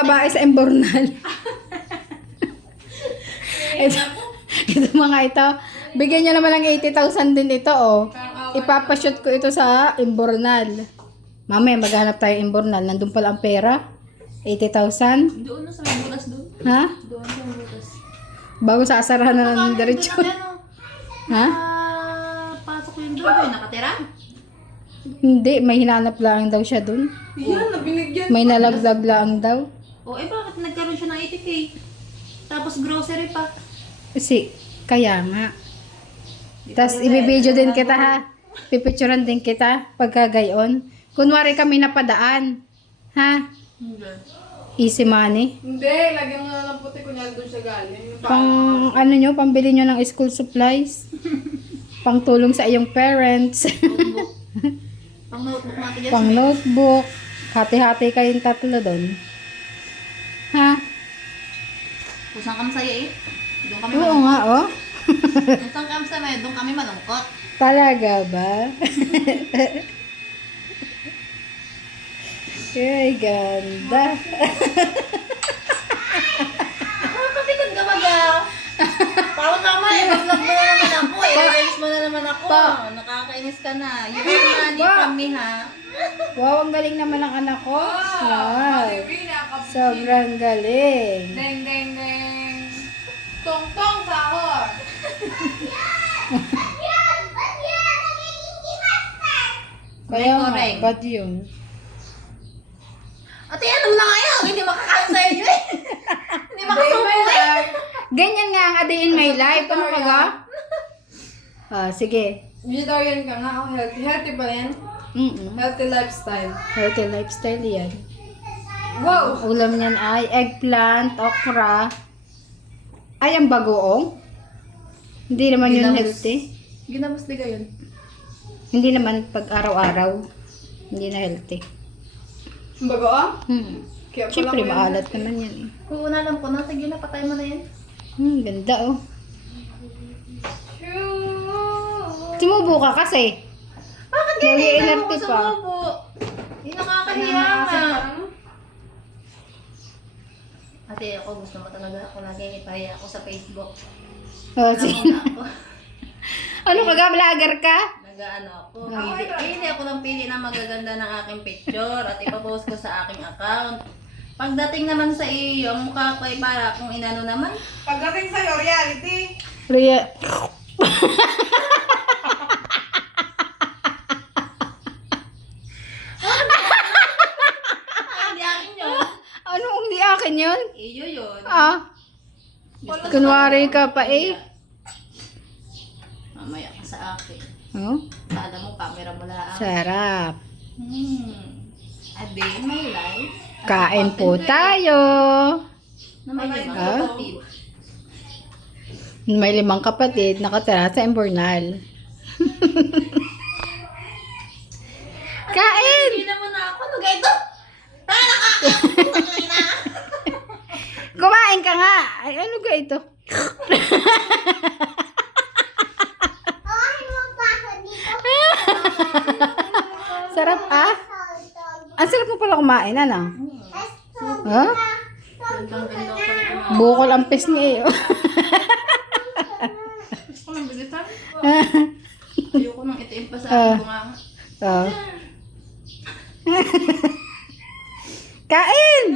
babae sa Embornal. Ito mga ito. Bigyan niya naman ng 80,000 din ito, oh. Ipapashoot ko ito sa Embornal. Mamaya maghanap tayo Embornal. Nandun pala ang pera. 80,000. Doon na sa may butas doon. Ha? Doon sa may butas. Bago sa asarahan na ng diretso. Ha? Pasok yung doon. Nakatira? Hindi, may hinanap lang daw siya dun. Yan, nabinigyan. May nalaglag lang daw. O eh bakit nagkaroon siya ng 80K? Tapos grocery pa. Kasi, kaya nga. Tapos, ibibidyo din kita ha. Pipicturan din kita pagka gayon. Kunwari kami napadaan. Ha? Easy money. Hindi, lagyan mo na ng puti kunya doon siya galing. Pang, ano nyo, pambili nyo ng school supplies. Pang tulong sa iyong parents. Notebook. Pang notebook natin yan. Pang notebook. Hati-hati kayong tatlo doon. Ha? Kusang kami sa'yo eh. Doon kami Oo malungkot. nga, oh. Kusang kami sa'yo, doon kami malungkot. Talaga ba? Ay, ganda. Nakakatikod ka baga. Parang naman eh, mag-vlog mo na naman ako eh. Release mo na naman ako. Nakakainis ka na. Yung money kami ha. Wow, ang galing naman ng anak ko. Wow. Baby, nakakapit. Sobrang galing. Deng, deng, deng. Tong, tong, sahor. Kaya nga, Correct. ba't yun? Ate, ano na ngayon? Hindi makakain sa inyo eh. Hindi makasumpo eh. Ganyan nga ang a day in my life. Ano ka ga? Ah, sige. Vegetarian ka nga, oh, healthy. Healthy pa yan. Healthy lifestyle. Healthy lifestyle yan. Wow! Ulam niyan ay eggplant, okra. Ay, ang bagoong. Hindi naman yun Ginamos. healthy. Ginamos di yun. Hindi naman pag araw-araw. Hindi na healthy. Bago ah? Kaya pala Siyempre, ko yan. maalat naman yan eh. Kung una lang po na, sige na, patay mo na yan. Ganda oh. Sumubo ka kasi. Bakit May ganyan na inerte mo pa. sumubo? Hindi nakakahiya nga. Ate, ako gusto mo talaga ako lagi ipahiya ako sa Facebook. Oh, Ano sige. na ako? Ano ka ga? Vlogger ka? Nag-ano ako. Hindi ako lang pili na magaganda ng aking picture at ipapost ko sa aking account. Pagdating naman sa iyo, ang mukha ko ay para kung inano naman. Pagdating sa'yo, reality. Ria. Hindi akin yun. Ano hindi akin yun? Iyo yun. Ah. Kunwari ka pa eh. Mamaya ka sa akin. Oh, Kala mo, camera mo lang. sarap. A day in my life. Kain po tayo. Na may limang Ah? kapatid. May 5 kapatid nakatira sa Embornal. Kain! Hindi naman na ako. Ano ganito? Ah, nakakapagod na. Kumain ka nga. Ay, ano ga ito? Sarap ah. Ang sarap mo pala kumain, ano? Ha? Gandang-ganda ko pala kumain. Bukol ang pes niya eh. Gusto ko ng bilisan. Ayoko nang itiin pa sa aking bunganga. Oh. Kain!